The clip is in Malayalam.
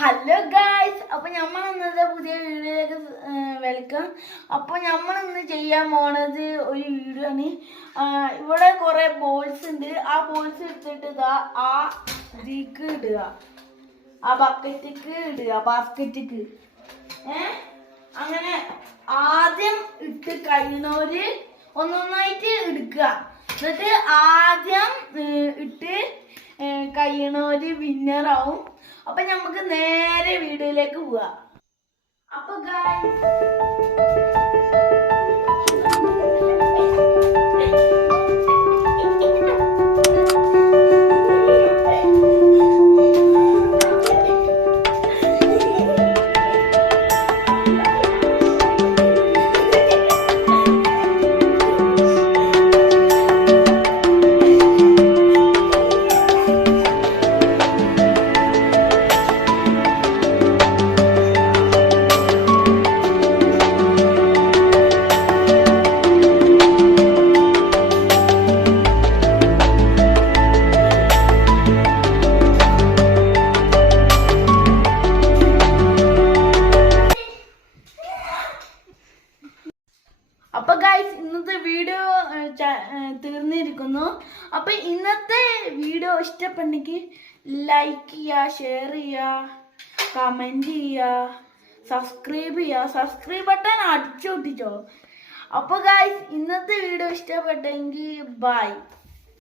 ഹലോ ഗായ്സ്, അപ്പൊ നമ്മൾ ഇന്നത്തെ പുതിയ വീഡിയോയിലേക്ക് വെൽക്കം. അപ്പൊ നമ്മൾ ഇന്ന് ചെയ്യാൻ പോണത് ഒരു വീഡിയോ ആണ്. ഇവിടെ കുറെ ബോൾസ് ഉണ്ട്. ആ ബോൾസ് എടുത്തിട്ട് ഇതാ ആ ഇതിക്ക് ഇടുക, ആ ബക്കറ്റിക്ക് ഇടുക, ബാസ്കറ്റിക്ക്. അങ്ങനെ ആദ്യം ഇട്ട് കഴിയുന്നവര് ഒന്നൊന്നായിട്ട് എടുക്കുക. എന്നിട്ട് ആദ്യം ഇട്ട് കഴിയണവര് വിന്നറാവും. അപ്പൊ നമുക്ക് നേരെ വീഡിയോയിലേക്ക് പോവാം. അപ്പൊ അപ്പൊ ഗൈസ്, ഇന്നത്തെ വീഡിയോ തീർന്നിരിക്കുന്നു. അപ്പൊ ഇന്നത്തെ വീഡിയോ ഇഷ്ടപ്പെട്ടെങ്കിൽ ലൈക്ക് ചെയ്യുക, ഷെയർ ചെയ്യുക, കമന്റ് ചെയ്യുക, സബ്സ്ക്രൈബ് ചെയ്യുക. സബ്സ്ക്രൈബ് ബട്ടൺ അടിച്ചു പൊട്ടിച്ചോ. അപ്പൊ ഗൈസ്, ഇന്നത്തെ വീഡിയോ ഇഷ്ടപ്പെട്ടെങ്കിൽ ബൈ.